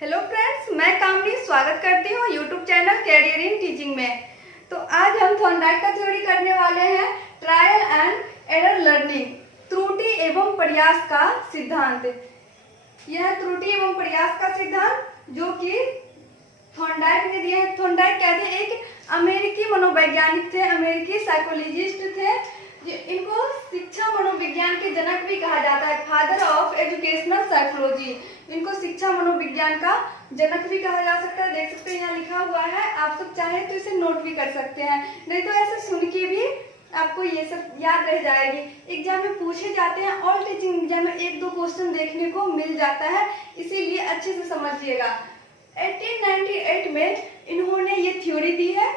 Hello friends, मैं कामनी स्वागत करती हूँ YouTube channel career in teaching में। तो आज हम थॉर्नडाइक का थ्योरी करने वाले हैं ट्रायल एंड एरर लर्निंग, त्रुटि एवं प्रयास का सिद्धांत। यह त्रुटि एवं प्रयास का सिद्धांत जो कि थॉर्नडाइक ने दिया है। थॉर्नडाइक क्या थे? एक अमेरिकी मनोवैज्ञानिक थे, अमेरिकी साइकोलॉजिस्ट थे। इनको शिक्षा मनोविज्ञान के जनक भी कहा जाता है, फादर ऑफ एजुकेशनल साइकोलॉजी। इनको शिक्षा मनोविज्ञान का जनक भी कहा जा सकता है। देख सकते हैं यहाँ लिखा हुआ है, आप सब चाहे तो इसे नोट भी कर सकते हैं, नहीं तो ऐसे सुन के भी आपको ये सब याद रह जाएगी। एग्जाम में पूछे जाते हैं, ऑल टीचिंग एग्जाम में एक दो क्वेश्चन देखने को मिल जाता है, इसीलिए अच्छे से समझिएगा। 1898 में इन्होंने ये थ्योरी दी है।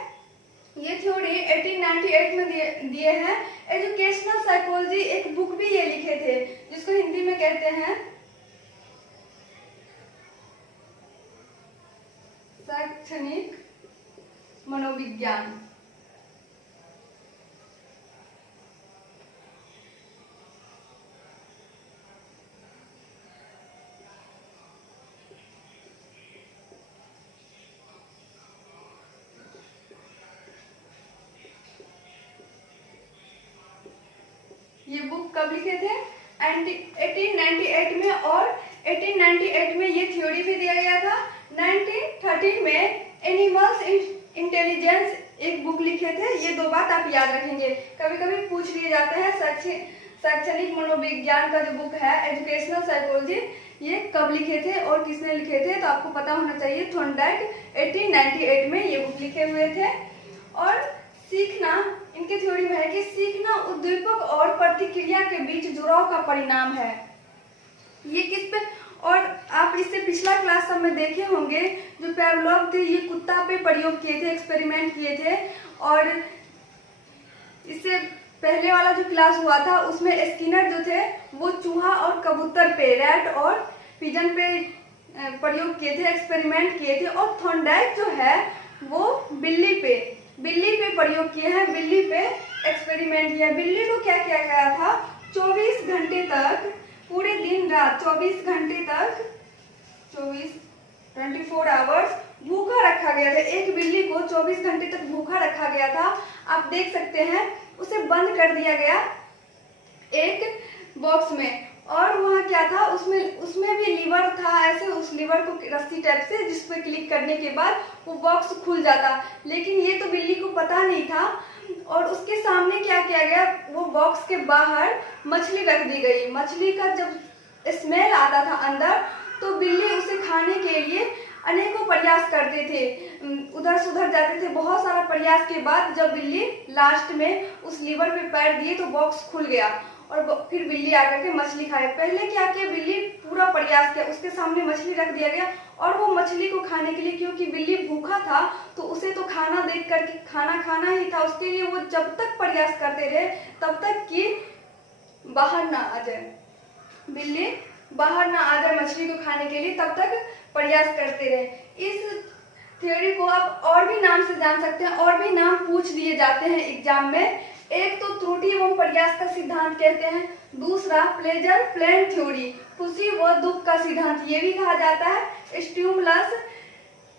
ये थ्योरी 1898 में दिए हैं। एजुकेशनल साइकोलॉजी एक बुक भी ये लिखे थे, जिसको हिंदी में कहते हैं शैक्षणिक मनोविज्ञान। ये बुक कब लिखे थे? 1898 में, और 1898 में ये थ्योरी भी दिया गया था। 1913 में एनिमल्स इंटेलिजेंस एक बुक लिखे थे। ये दो बात आप याद रखेंगे, कभी कभी पूछ लिए जाते हैं। शैक्षणिक मनोविज्ञान का जो बुक है एजुकेशनल साइकोलॉजी, ये कब लिखे थे और किसने लिखे थे, तो आपको पता होना चाहिए। थॉर्नडाइक 1898 में ये बुक लिखे हुए थे। और सीखना, इनके थ्योरी में है कि सीखना उद्दीपक और प्रतिक्रिया के बीच जुड़ाव का परिणाम है। ये किस पे? और आप इससे पिछला क्लास सब में देखे होंगे, जो पेवलोव थे, ये कुत्ता पे प्रयोग किए थे, एक्सपेरिमेंट किए थे। और इससे पहले वाला जो क्लास हुआ था उसमें स्किनर जो थे वो चूहा और कबूतर पे, रैट और पिजन पे प्रयोग किए थे, एक्सपेरिमेंट किए थे। और थॉर्नडाइक जो है वो बिल्ली पे प्रयोग किए हैं, बिल्ली पे एक्सपेरिमेंट किया। बिल्ली को क्या किया गया था? 24 घंटे तक, पूरे दिन रात 24 घंटे तक, 24 आवर्स भूखा रखा गया था। एक बिल्ली को 24 घंटे तक भूखा रखा गया था। आप देख सकते हैं, उसे बंद कर दिया गया एक बॉक्स में, और वहाँ क्या था, उसमें भी लीवर था। ऐसे उस लीवर को रस्सी टाइप से, जिस पे क्लिक करने के बाद वो बॉक्स खुल जाता। लेकिन ये तो बिल्ली को पता नहीं था, और उसके सामने क्या किया गया, वो बॉक्स के बाहर मछली रख दी गई। मछली का जब स्मेल आता था अंदर, तो बिल्ली उसे खाने के लिए अनेकों प्रयास करते थे, उधर से उधर जाते थे। बहुत सारा प्रयास के बाद जब बिल्ली लास्ट में उस लीवर पे पैर दिए तो बॉक्स खुल गया, और फिर बिल्ली आकर के मछली खाए। पहले क्या किया, बिल्ली पूरा प्रयास किया, उसके सामने मछली रख दिया गया, और वो मछली को खाने के लिए, क्योंकि बिल्ली भूखा था तो उसे तो खाना देख करके खाना खाना ही था, उसके लिए वो जब तक प्रयास करते रहे तब तक कि बाहर ना आ जाए, बिल्ली बाहर ना आ जाए मछली को खाने के लिए, तब तक प्रयास करते रहे। इस थ्योरी को आप और भी नाम से जान सकते हैं, और भी नाम पूछ दिए जाते हैं एग्जाम में। एक तो त्रुटि एवं प्रयास का सिद्धांत कहते हैं, दूसरा प्लेजर प्लेन थ्योरी, खुशी व दुख का सिद्धांत ये भी कहा जाता है। स्टिमुलस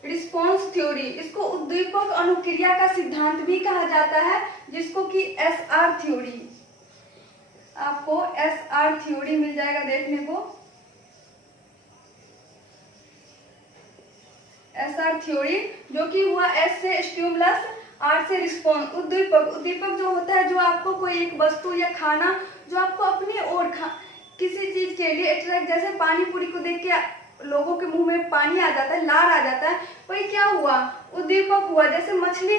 रिस्पॉन्स थ्योरी, इसको उद्दीपक अनुक्रिया का सिद्धांत भी कहा जाता है, जिसको कि एसआर थ्योरी, आपको एसआर थ्योरी मिल जाएगा देखने को। एसआर थ्योरी जो कि हुआ एस से स्टिमुलस, आर से रिस्पॉन्स। उद्दीपक जो होता है, जो आपको कोई एक वस्तु या खाना जो आपको अपनी ओर किसी चीज के लिए अट्रैक्ट, जैसे पानी पूरी को देख के लोगों के मुंह में पानी आ जाता है, लार आ जाता है, वही क्या हुआ, उद्दीपक हुआ। जैसे मछली,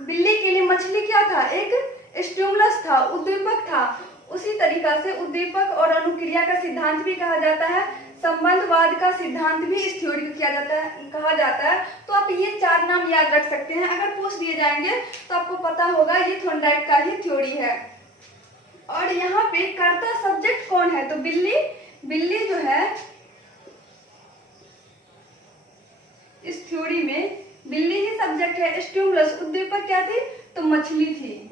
बिल्ली के लिए मछली क्या था, एक स्टिमुलस था, उद्दीपक था। उसी तरीका से उद्दीपक और अनुक्रिया का सिद्धांत भी कहा जाता है। संबंधवाद का सिद्धांत भी इस थ्योरी को कहा जाता है। तो आप ये चार नाम याद रख सकते हैं, अगर पूछ दिए जाएंगे तो आपको पता होगा ये थॉर्नडाइक का ही थ्योरी है। और यहाँ पे कर्ता सब्जेक्ट कौन है, तो बिल्ली जो है इस थ्योरी में बिल्ली ही सब्जेक्ट है। स्टिमुलस, उद्दीपक क्या थी, तो मछली थी,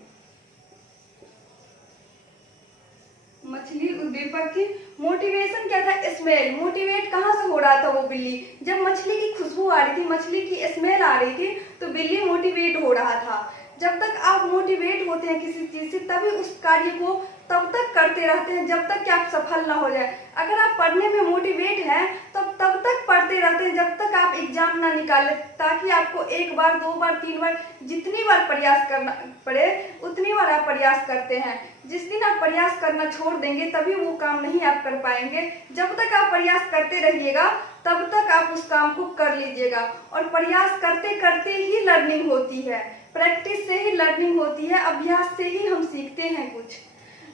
मछली उद्दीपक थी। मोटिवेशन क्या था? स्मेल। मोटिवेट कहाँ से हो रहा था वो बिल्ली? जब मछली की खुशबू आ रही थी, मछली की स्मेल आ रही थी, तो बिल्ली मोटिवेट हो रहा था। जब तक आप मोटिवेट होते हैं किसी चीज से, तभी उस कार्य को तब तक करते रहते हैं जब तक कि आप सफल ना हो जाए। अगर आप पढ़ने में मोटिवेट हैं तो तब तक पढ़ते रहते हैं जब तक आप एग्जाम ना निकालें, ताकि आपको 1 बार 2 बार 3 बार जितनी बार प्रयास करना पड़े उतनी बार आप प्रयास करते हैं। जिस दिन आप प्रयास करना छोड़ देंगे तभी वो काम नहीं आप कर पाएंगे। जब तक आप प्रयास करते रहिएगा तब तक आप उस काम को कर लीजिएगा। और प्रयास करते करते ही लर्निंग होती है, प्रैक्टिस से ही लर्निंग होती है, अभ्यास से ही हम सीखते हैं कुछ।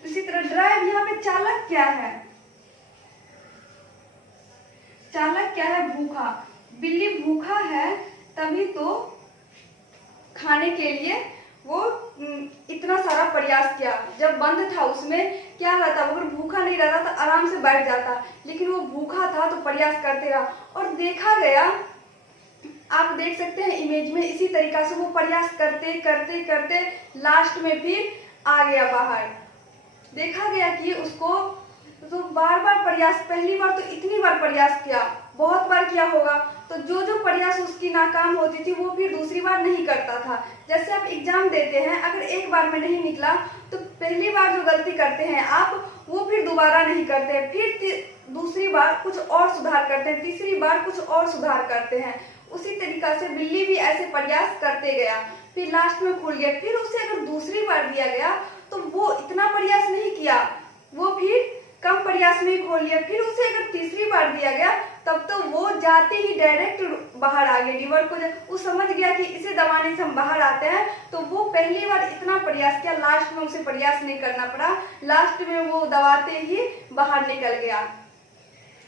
इसी तरह ड्राइव, यहाँ पे चालक क्या है? चालक क्या है? भूखा। बिल्ली भूखा है तभी तो खाने के लिए वो इतना सारा प्रयास किया। जब बंद था उसमें क्या रहता, अगर भूखा नहीं रहता तो आराम से बैठ जाता, लेकिन वो भूखा था तो प्रयास करते रहा। और देखा गया, आप देख सकते हैं इमेज में, इसी तरीका से वो प्रयास करते करते करते लास्ट में फिर आ गया बाहर। देखा गया कि उसको तो बार बार प्रयास, पहली बार तो इतनी बार प्रयास किया, बहुत बार किया होगा, तो जो जो प्रयास उसकी नाकाम होती थी वो फिर दूसरी बार नहीं करता था। जैसे आप एग्जाम देते हैं, अगर एक बार में नहीं निकला तो पहली बार जो गलती करते हैं आप, वो फिर दोबारा नहीं करते हैं, फिर दूसरी बार कुछ और सुधार करते हैं, तीसरी बार कुछ और सुधार करते हैं। उसी तरीका से बिल्ली भी ऐसे प्रयास करते गया, फिर लास्ट में खुल गया। फिर उसे अगर दूसरी बार दिया गया तो वो इतना प्रयास नहीं किया, वो फिर कम प्रयास में ही खोल लिया। फिर उसे अगर तीसरी बार दिया गया तब तो वो जाते ही डायरेक्ट बाहर आ गया लीवर को। वो समझ गया कि इसे दबाने से हम बाहर आते हैं, तो वो पहली बार इतना प्रयास किया, लास्ट में उसे प्रयास नहीं करना पड़ा, लास्ट में वो दबाते ही बाहर निकल गया।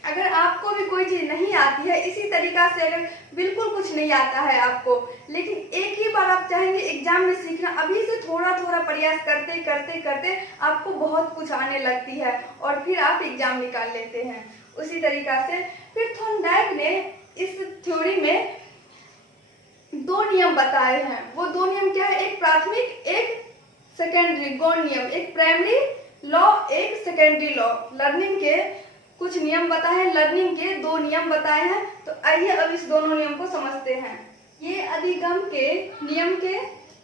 अगर आपको भी कोई चीज नहीं आती है, इसी तरीका से अगर बिल्कुल कुछ नहीं आता है आपको, लेकिन एक ही बार आप चाहेंगे एग्जाम में सीखना, अभी से थोड़ा थोड़ा प्रयास करते करते करते आपको बहुत कुछ आने लगती है और फिर आप एग्जाम निकाल लेते हैं। उसी तरीका से फिर थॉर्नडाइक ने इस थ्योरी में 2 नियम बताए हैं। वो 2 नियम क्या है? एक प्राथमिक, एक सेकेंडरी गौण नियम, एक प्राइमरी लॉ, एक सेकेंडरी लॉ। लर्निंग के कुछ नियम बताए हैं, लर्निंग के 2 नियम बताए हैं। तो आइए अब इस दोनों नियम को समझते हैं। ये अधिगम के नियम के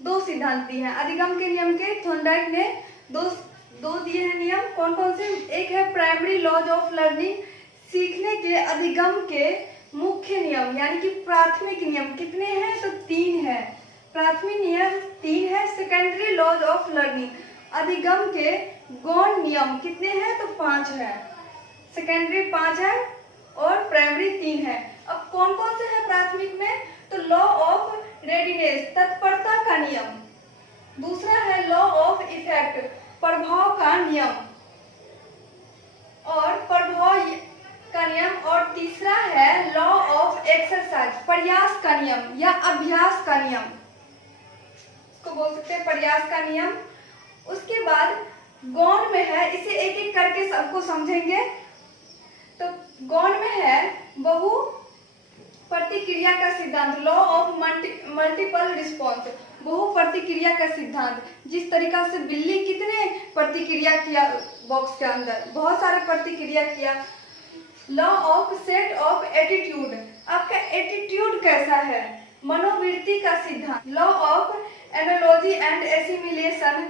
2 सिद्धांत दिए हैं। अधिगम के नियम के थॉर्नडाइक ने दो दिए हैं नियम। कौन कौन से? एक है प्राइमरी लॉज ऑफ लर्निंग, सीखने के अधिगम के मुख्य नियम, यानी कि प्राथमिक नियम कितने हैं? तो 3 है। प्राथमिक नियम 3 है। सेकेंडरी लॉज ऑफ लर्निंग, अधिगम के गौण नियम कितने हैं? तो 5 है। सेकेंडरी 5 है और प्राइमरी 3 है। अब कौन कौन से है प्राथमिक में? तो लॉ ऑफ रेडीनेस, तत्परता का नियम। दूसरा है लॉ ऑफ इफेक्ट, प्रभाव का नियम और प्रभाव का नियम। और तीसरा है लॉ ऑफ एक्सरसाइज, प्रयास का नियम या अभ्यास का नियम, इसको बोल सकते हैं प्रयास का नियम। उसके बाद गौण में है, इसे एक एक करके सबको समझेंगे। तो गौण में है बहु प्रतिक्रिया का सिद्धांत, लॉ ऑफ मल्टीपल रिस्पॉन्स, बहु प्रतिक्रिया का सिद्धांत। जिस तरीका से बिल्ली कितने प्रतिक्रिया किया बॉक्स के अंदर, बहुत सारे प्रतिक्रिया किया। Law of set of attitude, आपका एटीट्यूड कैसा है, मनोवृत्ति का सिद्धांत। Law of analogy and assimilation,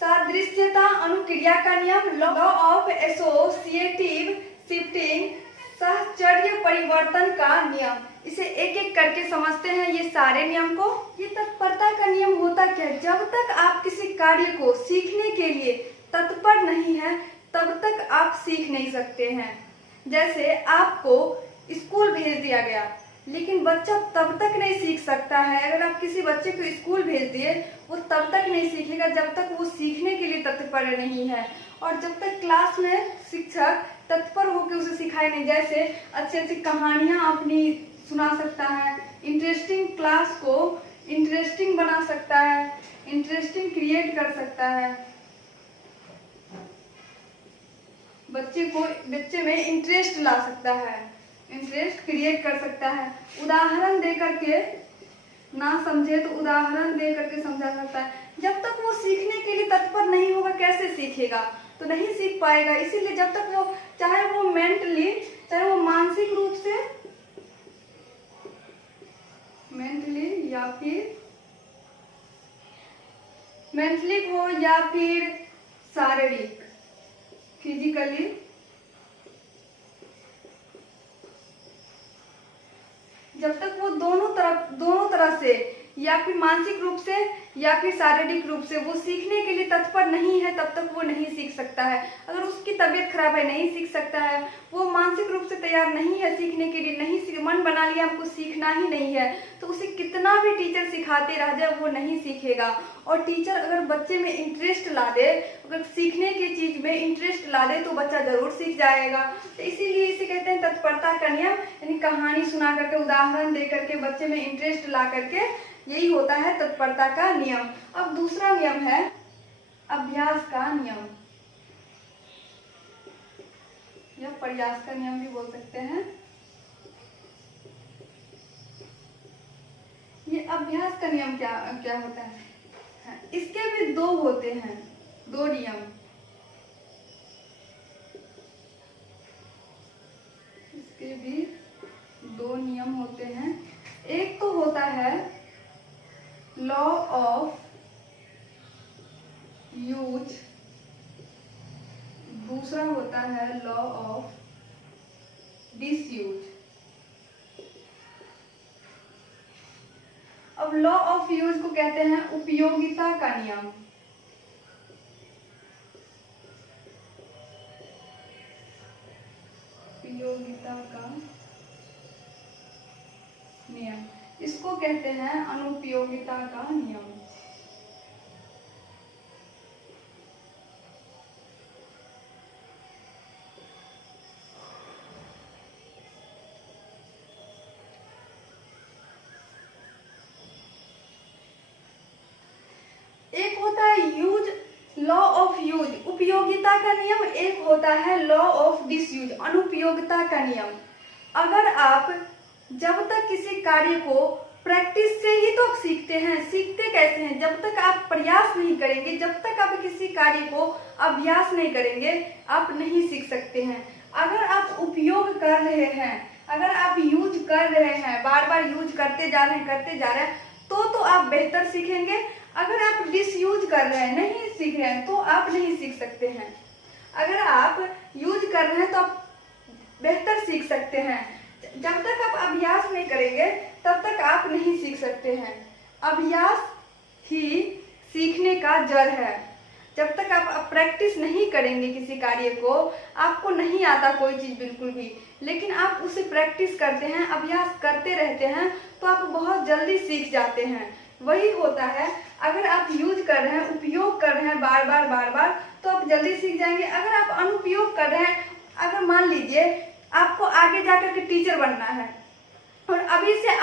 सादृश्यता अनुक्रिया का नियम। लॉ ऑफ एसोसिएटिव शिफ्टिंग, साहचर्य परिवर्तन का नियम। इसे एक एक करके समझते हैं ये सारे नियम को। ये तत्परता का नियम होता क्या है? जब तक आप किसी कार्य को सीखने के लिए तत्पर नहीं है तब तक आप सीख नहीं सकते हैं। जैसे आपको स्कूल भेज दिया गया, लेकिन बच्चा तब तक नहीं सीख सकता है। अगर आप किसी बच्चे को स्कूल भेज दिए, वो तब तक नहीं सीखेगा जब तक वो सीखने के लिए तत्पर नहीं है। और जब तक क्लास में शिक्षक तत्पर होकर उसे सिखाए नहीं, जैसे अच्छी अच्छी कहानियां अपनी सुना सकता है, इंटरेस्टिंग क्लास को इंटरेस्टिंग बना सकता है, इंटरेस्टिंग क्रिएट कर सकता है, बच्चे में इंटरेस्ट ला सकता है, इंटरेस्ट क्रिएट कर सकता है। उदाहरण दे करके ना समझे तो उदाहरण दे करके समझा सकता है। जब तक वो सीखने के लिए तत्पर नहीं होगा कैसे सीखेगा? तो नहीं सीख पाएगा। इसीलिए जब तक वो चाहे वो मेंटली, चाहे वो मानसिक रूप से, मेंटली या फिर मेंटली हो या फिर शारीरिक, फिजिकली, जब तक वो दोनों तरह से या फिर मानसिक रूप से या फिर शारीरिक रूप से वो सीखने के लिए तत्पर नहीं है, तब तक वो नहीं सीख सकता है। अगर उसकी तबीयत खराब है, नहीं सीख सकता है, वो मानसिक रूप से तैयार नहीं है सीखने के लिए, नहीं मन बना लिया हमको सीखना ही नहीं है, तो उसे कितना भी टीचर सिखाते रह जाए वो नहीं सीखेगा। और टीचर अगर बच्चे में इंटरेस्ट ला दे, अगर सीखने की चीज में इंटरेस्ट ला दे तो बच्चा जरूर सीख जाएगा। तो इसीलिए इसे कहते हैं तत्परता का नियम, यानी कहानी सुना करके, उदाहरण दे करके बच्चे में इंटरेस्ट ला करके, यही होता है तत्परता का नियम। अब दूसरा नियम है अभ्यास का नियम, या प्रयास का नियम भी बोल सकते हैं। ये अभ्यास का नियम क्या होता है? इसके भी दो होते हैं, दो नियम। इसके भी दो नियम होते हैं। एक तो होता है लॉ ऑफ यूज, दूसरा होता है लॉ ऑफ डिसयूज। अब लॉ ऑफ यूज को कहते हैं उपयोगिता का नियम। उपयोगिता का नियम, इसको कहते हैं अनुपयोगिता का नियम। एक होता है यूज, लॉ ऑफ यूज, उपयोगिता का नियम। एक होता है लॉ ऑफ डिसयूज, अनुपयोगिता का नियम। अगर आप जब तक किसी कार्य को प्रैक्टिस से ही तो सीखते हैं, सीखते कैसे हैं? जब तक आप प्रयास नहीं करेंगे, जब तक आप किसी कार्य को अभ्यास नहीं करेंगे, आप नहीं सीख सकते हैं। अगर आप उपयोग कर रहे हैं, अगर आप यूज कर रहे हैं, बार बार यूज करते जा रहे हैं, तो आप बेहतर सीखेंगे। अगर आप डिसयूज कर रहे हैं, नहीं सीख रहे हैं, तो आप नहीं सीख सकते हैं। अगर आप यूज कर रहे हैं तो आप बेहतर सीख सकते हैं। जब तक आप अभ्यास नहीं करेंगे तब तक आप नहीं सीख सकते हैं। अभ्यास ही सीखने का जड़ है। जब तक आप प्रैक्टिस नहीं करेंगे किसी कार्य को, आपको नहीं आता कोई चीज बिल्कुल भी, लेकिन आप उसे प्रैक्टिस करते हैं, अभ्यास करते रहते हैं, तो आप बहुत जल्दी सीख जाते हैं। वही होता है, अगर आप यूज कर रहे हैं, उपयोग कर रहे हैं बार बार, तो आप जल्दी सीख जाएंगे। अगर आप अनुपयोग कर रहे हैं, अगर मान लीजिए आपको आगे जाकर के टीचर बनना है और अभी से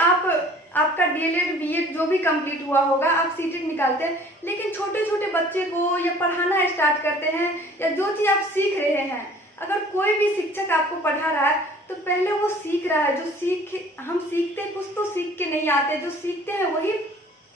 आपका डीएलएड बीएड जो भी कंप्लीट हुआ होगा, आप सीटेट निकालते हैं, लेकिन छोटे छोटे बच्चे को या पढ़ाना स्टार्ट करते हैं, या जो चीज आप सीख रहे हैं, अगर कोई भी शिक्षक आपको पढ़ा रहा है तो पहले वो सीख रहा है। हम सीखते कुछ तो सीख के नहीं आते, जो सीखते हैं वही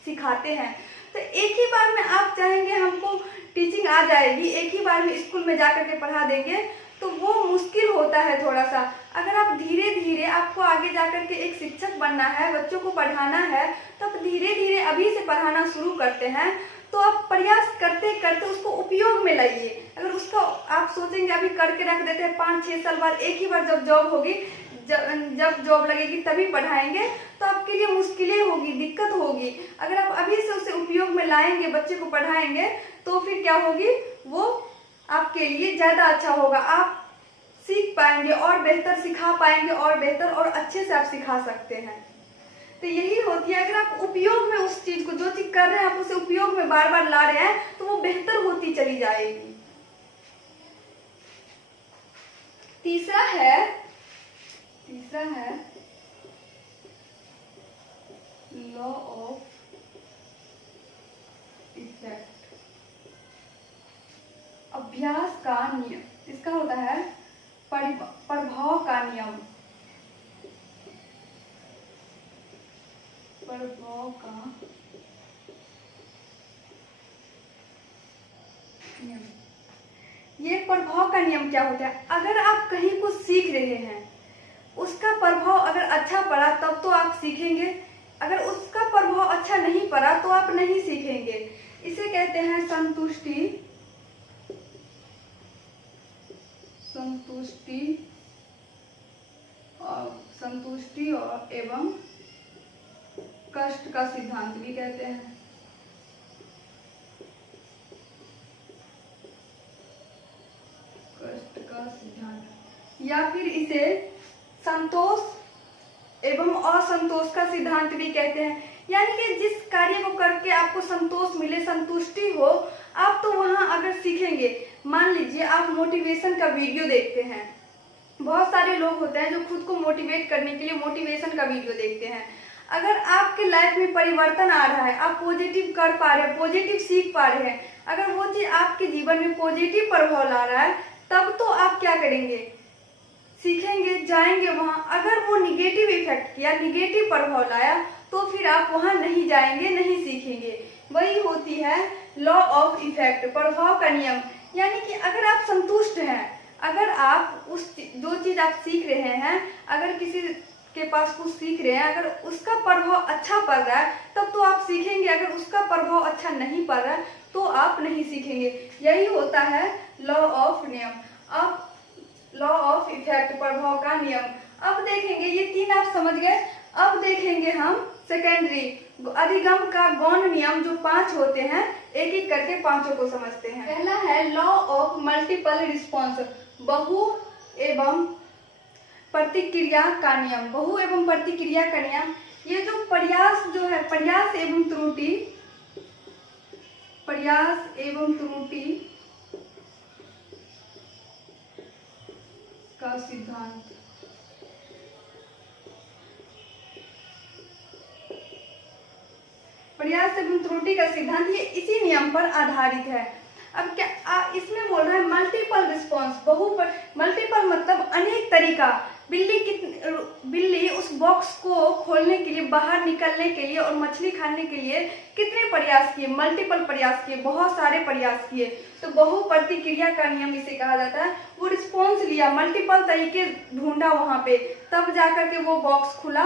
सिखाते हैं। तो एक ही बार में आप चाहेंगे हमको टीचिंग आ जाएगी, एक ही बार में स्कूल में जाकर के पढ़ा देंगे, तो वो मुश्किल होता है थोड़ा सा। अगर आप धीरे धीरे, आपको आगे जाकर के एक शिक्षक बनना है, बच्चों को पढ़ाना है, तो आप धीरे धीरे अभी से पढ़ाना शुरू करते हैं, तो आप प्रयास करते करते उसको उपयोग में लाइए। अगर उसको आप सोचेंगे अभी करके रख देते हैं, 5-6 साल बाद एक ही बार जब जॉब होगी, जब जॉब लगेगी तभी पढ़ाएंगे, तो आपके लिए मुश्किलें होगी, दिक्कत होगी। अगर आप अभी से उसे उपयोग में लाएंगे, बच्चे को पढ़ाएंगे, तो फिर क्या होगी, वो आपके लिए ज्यादा अच्छा होगा। आप सीख पाएंगे और बेहतर सिखा पाएंगे, और बेहतर और अच्छे से आप सिखा सकते हैं। तो यही होती है, अगर आप उपयोग में उस चीज को, जो चीज कर रहे हैं, आप उसे उपयोग में बार बार ला रहे हैं, तो वो बेहतर होती चली जाएगी। तीसरा है लॉ ऑफ इफेक्ट, अभ्यास का नियम। इसका होता है प्रभाव का नियम, प्रभाव का नियम। देखिए प्रभाव का नियम क्या होता है। अगर आप कहीं कुछ सीख रहे हैं, उसका प्रभाव अगर अच्छा पड़ा तब तो आप सीखेंगे, अगर उसका प्रभाव अच्छा नहीं पड़ा तो आप नहीं सीखेंगे। इसे कहते हैं संतुष्टि और एवं कष्ट का सिद्धांत भी कहते हैं। कष्ट का सिद्धांत या फिर इसे संतोष एवं असंतोष का सिद्धांत भी कहते हैं। यानी कि जिस कार्य को करके आपको संतोष मिले, संतुष्टि हो, आप तो वहां अगर सीखेंगे। मान लीजिए आप मोटिवेशन का वीडियो देखते हैं, बहुत सारे लोग होते हैं जो खुद को मोटिवेट करने के लिए मोटिवेशन का वीडियो देखते हैं। अगर आपके लाइफ में परिवर्तन आ रहा है, आप पॉजिटिव कर पा रहे हैं, पॉजिटिव सीख पा रहे हैं, अगर वो चीज आपके जीवन में पॉजिटिव प्रभाव ला रहा है, तब तो आप क्या करेंगे, सीखेंगे, जाएंगे वहां। अगर वो निगेटिव इफेक्ट किया, निगेटिव प्रभाव लाया, तो फिर आप वहां नहीं जाएंगे, नहीं सीखेंगे। वही होती है लॉ ऑफ इफेक्ट, प्रभाव का नियम। यानी कि अगर आप संतुष्ट हैं, अगर आप उस जो चीज आप सीख रहे हैं, अगर किसी के पास कुछ सीख रहे हैं, अगर उसका प्रभाव अच्छा पड़ रहा है तब तो आप सीखेंगे, अगर उसका प्रभाव अच्छा नहीं पड़ रहा है तो आप नहीं सीखेंगे। यही होता है लॉ ऑफ नियम। अब लॉ ऑफ इफेक्ट, प्रभाव का नियम। अब देखेंगे, ये तीन आप समझ गए। अब देखेंगे हम सेकेंडरी अधिगम का गौण नियम, जो 5 होते हैं, एक एक करके पांचों को समझते हैं। पहला है लॉ ऑफ मल्टीपल रिस्पॉन्स, बहु एवं प्रतिक्रिया का नियम। बहु एवं प्रतिक्रिया का नियम, ये जो प्रयास जो है, प्रयास एवं त्रुटि का सिद्धांत। प्रयास एवं त्रुटि का सिद्धांत, ये इसी नियम पर आधारित है। अब क्या इसमें बोल रहा है मल्टीपल रिस्पॉन्स, मल्टीपल मतलब अनेक तरीका। बिल्ली उस बॉक्स को खोलने के लिए, बाहर निकलने के लिए और मछली खाने के लिए कितने प्रयास किए, मल्टीपल प्रयास किए, बहुत सारे प्रयास किए। तो बहु प्रतिक्रिया का नियम इसे कहा जाता है। वो रिस्पॉन्स लिया, मल्टीपल तरीके ढूंढा वहां पे, तब जाकर के वो बॉक्स खुला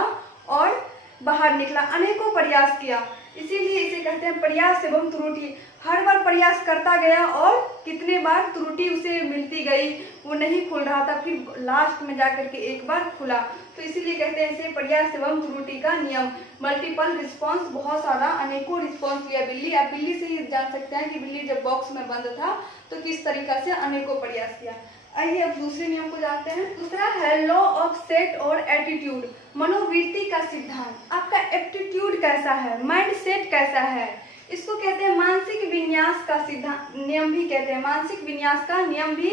और बाहर निकला, अनेकों प्रयास किया। इसीलिए इसे कहते हैं प्रयास एवं त्रुटि। हर बार प्रयास करता गया और कितने बार त्रुटि उसे मिलती गई, वो नहीं खुल रहा था, फिर लास्ट में जाकर के एक बार खुला। तो इसीलिए कहते हैं इसे प्रयास एवं त्रुटि का नियम। मल्टीपल रिस्पॉन्स, बहुत सारा, अनेकों रिस्पॉन्स लिया बिल्ली। आप बिल्ली से ही जान सकते हैं कि बिल्ली जब बॉक्स में बंद था तो किस तरीका से अनेकों प्रयास किया। आइए अब दूसरे नियम को जानते हैं। दूसरा है लॉ ऑफ सेट और एटीट्यूड, मनोवृत्ति का सिद्धांत। आपका एप्टीट्यूड कैसा है, माइंड सेट कैसा है, इसको कहते हैं मानसिक विन्यास का सिद्धांत, नियम भी कहते हैं। मानसिक विन्यास का नियम भी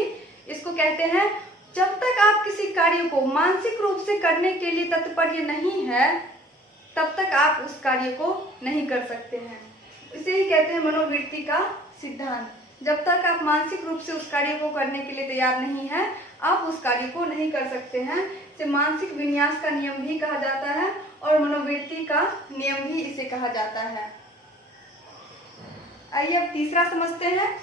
इसको कहते हैं। जब तक आप किसी कार्य को मानसिक रूप से करने के लिए तत्पर नहीं है, तब तक आप उस कार्य को नहीं कर सकते हैं। इसे ही कहते हैं मनोवृत्ति का सिद्धांत। जब तक आप मानसिक रूप से उस कार्य को करने के लिए तैयार नहीं है, आप उस कार्य को नहीं कर सकते हैं। इसे मानसिक विन्यास का नियम भी कहा जाता है और मनोवृत्ति का नियम भी इसे कहा जाता है। आइए अब तीसरा समझते हैं।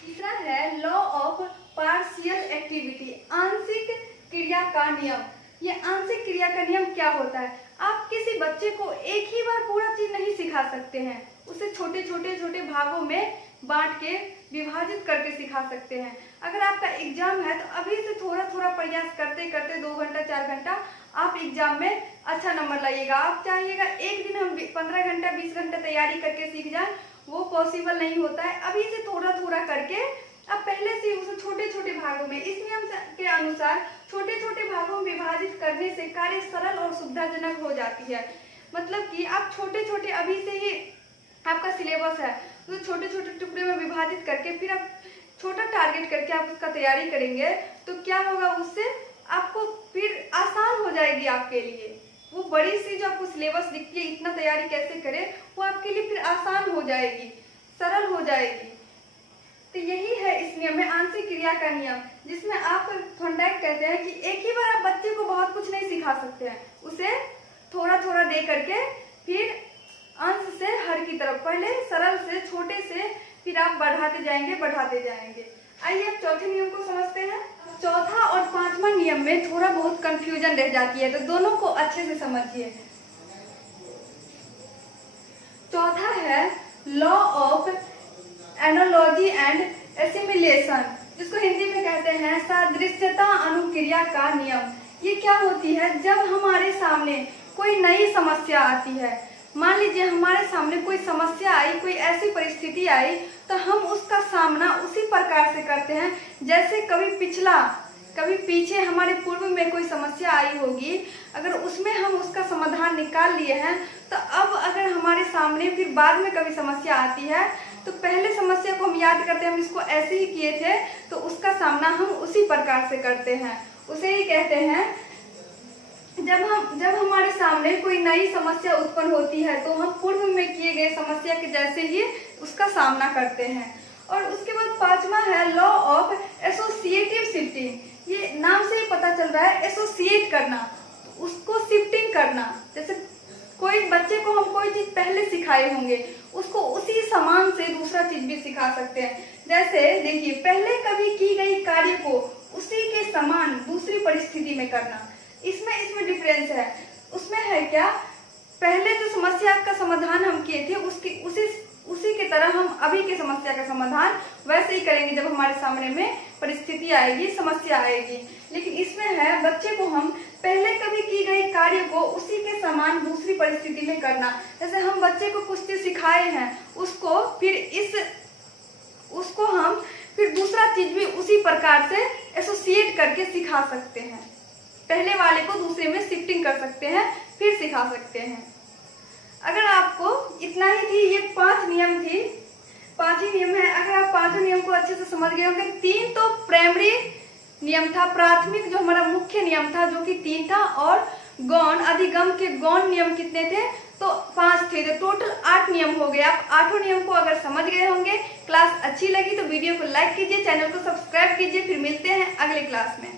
तीसरा है लॉ ऑफ पार्शियल एक्टिविटी, आंशिक क्रिया का नियम। ये आंशिक क्रिया का नियम क्या होता है? आप किसी बच्चे को एक ही बार पूरा चीज नहीं सिखा सकते हैं, उसे छोटे छोटे भागों में बांट के विभाजित करके सिखा सकते हैं। अगर आपका एग्जाम है तो अभी से थोड़ा थोड़ा प्रयास करते करते 2 घंटा 4 घंटा आप एग्जाम में अच्छा नंबर लाइएगा। आप चाहिएगा एक दिन हम 15 घंटा 20 घंटा तैयारी करके सीख जाए, वो पॉसिबल नहीं होता है। अभी से थोड़ा थोड़ा करके आप पहले से उसे छोटे छोटे भागों में, इस नियम के अनुसार छोटे छोटे भागों में विभाजित करने से कार्य सरल और सुविधाजनक हो जाती है। मतलब कि आप छोटे छोटे, अभी से ही आपका सिलेबस है तो छोटे छोटे टुकड़े में विभाजित करके फिर आप छोटा टारगेट करके आप उसका तैयारी करेंगे तो क्या होगा, उससे आपको फिर आसान हो जाएगी आपके लिए। वो बड़ी सी जो आपको सिलेबस दिखती है, इतना तैयारी कैसे करें, वो आपके लिए फिर आसान हो जाएगी, सरल हो जाएगी। तो यही है इस नियम में आंशिक क्रिया का नियम, जिसमें आप थॉर्नडाइक कहते हैं कि एक ही बार आप बच्चे को बहुत कुछ नहीं सिखा सकते हैं, उसे थोड़ा थोड़ा दे करके फिर अंश से हर की तरफ, पहले सरल से छोटे से फिर आप बढ़ाते जाएंगे। आइए अब चौथे नियम को समझते हैं। चौथा और पांचवा नियम में थोड़ा बहुत कंफ्यूजन रह जाती है, तो दोनों को अच्छे से समझिए। चौथा है law of analogy and assimilation, जिसको हिंदी में कहते हैं सादृश्यता अनुक्रिया का नियम। ये क्या होती है? जब हमारे सामने कोई नई समस्या आती है, मान लीजिए हमारे सामने कोई समस्या आई, कोई ऐसी परिस्थिति आई, तो हम उसका सामना उसी प्रकार से करते हैं जैसे कभी पीछे हमारे पूर्व में कोई समस्या आई होगी, अगर उसमें हम उसका समाधान निकाल लिए हैं, तो अब अगर हमारे सामने फिर बाद में कभी समस्या आती है, तो पहले समस्या को हम याद करते हैं हम इसको ऐसे ही किए थे, तो उसका सामना हम उसी प्रकार से करते हैं। उसे ही कहते हैं जब हमारे सामने कोई नई समस्या उत्पन्न होती है, तो हम पूर्व में किए गए समस्या के जैसे ही उसका सामना करते हैं। और उसके बाद पांचवा है लॉ ऑफ एसोसिएटिव शिफ्टिंग। ये नाम से ही पता चल रहा है, एसोसिएट करना, उसको शिफ्टिंग करना। जैसे कोई बच्चे को हम कोई चीज पहले सिखाए होंगे, उसको उसी समान से दूसरा चीज भी सिखा सकते हैं। जैसे देखिए, पहले कभी की गई कार्य को उसी के समान दूसरी परिस्थिति में करना, इसमें डिफरेंस है। उसमें है क्या, पहले जो समस्या का समाधान हम किए थे उसी के तरह हम अभी के समस्या का समाधान वैसे ही करेंगे जब हमारे सामने में परिस्थिति आएगी, समस्या आएगी। लेकिन इसमें है बच्चे को हम पहले कभी की गई कार्य को उसी के समान दूसरी परिस्थिति में करना। जैसे हम बच्चे को कुछ चीज सिखाए हैं, उसको हम फिर दूसरा चीज भी उसी प्रकार से एसोसिएट करके सिखा सकते हैं। पहले वाले को दूसरे में शिफ्टिंग कर सकते हैं, फिर सिखा सकते हैं। अगर आपको इतना ही थी, ये 5 नियम थी, 5 ही नियम है। अगर आप 5 नियम को अच्छे से समझ गए होंगे, 3 तो प्राइमरी नियम था, प्राथमिक जो हमारा मुख्य नियम था जो कि 3 था, और गौण अधिगम के गौण नियम कितने थे? तो 5 थे। तो टोटल 8 नियम हो गए। आप 8 नियम को अगर समझ गए होंगे, क्लास अच्छी लगी तो वीडियो को लाइक कीजिए, चैनल को सब्सक्राइब कीजिए। फिर मिलते हैं अगले क्लास में।